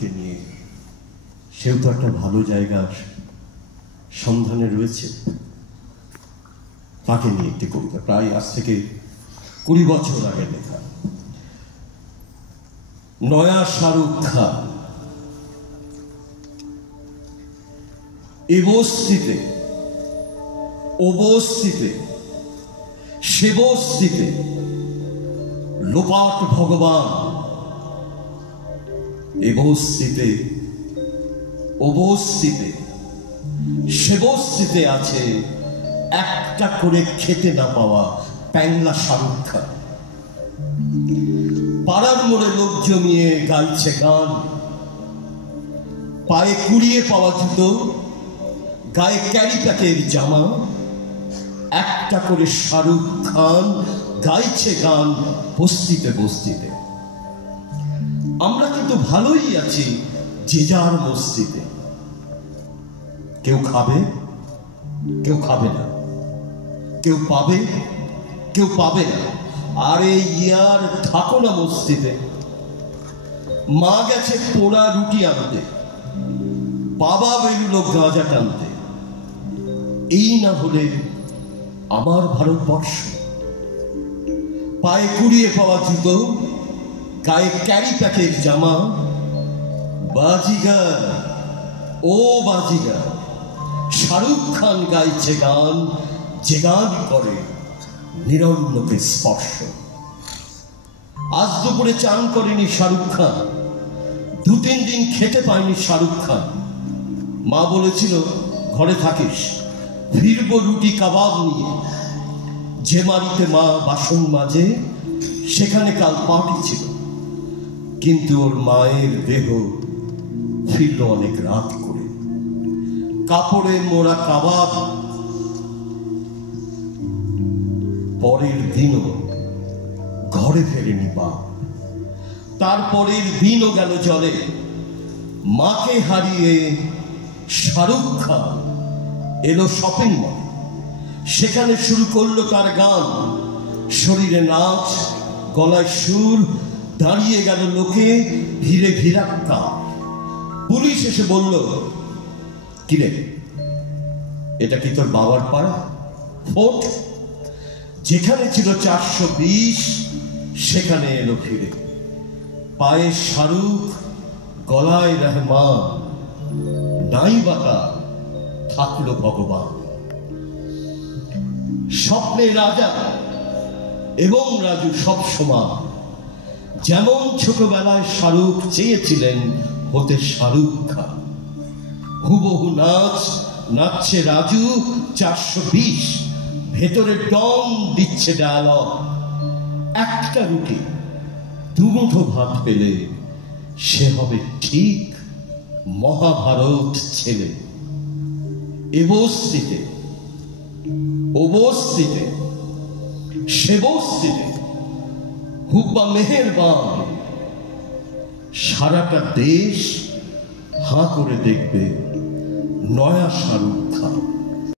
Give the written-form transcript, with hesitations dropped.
কে নিয়ে সেও তো একটা ভালো জায়গার সন্ধানে রয়েছে। তাকে নিয়ে একটি কবিতা, প্রায় আজ থেকে 20 বছর আগে লেখা। নয়া শাহরুখ খান। এ বস্তিতে, ও বস্তিতে, সে বস্তিতে লোপাট ভগবান। এ বস্তিতে, ও বস্তিতে, সে বস্তিতে আছে একটা করে খেতে না পাওয়া প্যাংলা শাহরুখ খান। পাড়ার মোড়ে লোক জমিয়ে গাইছে গান, পায়ে কুড়িয়ে পাওয়া জুতো, গায়ে ক্যারি প্যাকের জামা। একটা করে শাহরুখ খান গাইছে গান বস্তিতে বস্তিতে। আমরা কিন্তু ভালোই আছি যে যার বস্তিতে। কেউ খাবে, কেউ খাবে না, কেউ পাবে, কেউ পাবে না। আরে ইয়ার থাকো না বস্তিতে। মা গেছে পোড়া রুটি আনতে, বাবা বেরুলো গাঁজা টানতে। এই না হলে আমার ভারতবর্ষ। পায়ে কুড়িয়ে পাওয়া জুতো, গায়ে ক্যারি প্যাকের জামা। বাজিগার, ও বাজিগার, শাহরুখ খান গাইছে গান, যে গান করে নিরন্নকে স্পর্শ। আজ দুপুরে চান করেনি শাহরুখ খান, 2-3 দিন খেতে পায়নি শাহরুখ খান। মা বলেছিল ঘরে থাকিস, ফিরবো রুটি কাবাব নিয়ে। যে বাড়িতে মা বাসন মাজে সেখানে কাল পার্টি ছিল, কিন্তু ওর মায়ের দেহ ফিরল অনেক রাত করে। কাপড়ে মোড়া কাবাব। পরের দিনও ঘরে ফেরেনি বাপ। তারপরের দিনও গেল জলে। মাকে হারিয়ে শাহরুখ খান এলো শপিং মল। সেখানে শুরু করলো তার গান। শরীরে নাচ, গলায় সুর, দাঁড়িয়ে গেল লোকে ভিড়ে ভিড়াক্কা। পুলিশ এসে বলল, কিরে এটা কি তোর বাবার পাড়া? ফোর্ট। যেখানে ছিল 420 সেখানে এলো ফিরে। পায়ে শাহরুখ, গলায় রহমান। নাই বাতা থাকলো ভগবান। স্বপ্নে রাজা এবং রাজু সব সমান। যেমন ছোটবেলায় শাহরুখ চেয়েছিলেন হতে শাহরুখ খান, হুবহু নাচ নাচছে রাজু 420। ভেতরে ডন দিচ্ছে ডায়ালগ। একটা রুটি, 2 মুঠো ভাত পেলে সে হবে ঠিক মহাভারত ছেলে। এ বস্তিতে, ও বস্তিতে, সে বস্তিতে হুব্বা মেহেরবান। সারাটা দেশ হাঁ করে দেখবে নয়া শাহরুখ খান।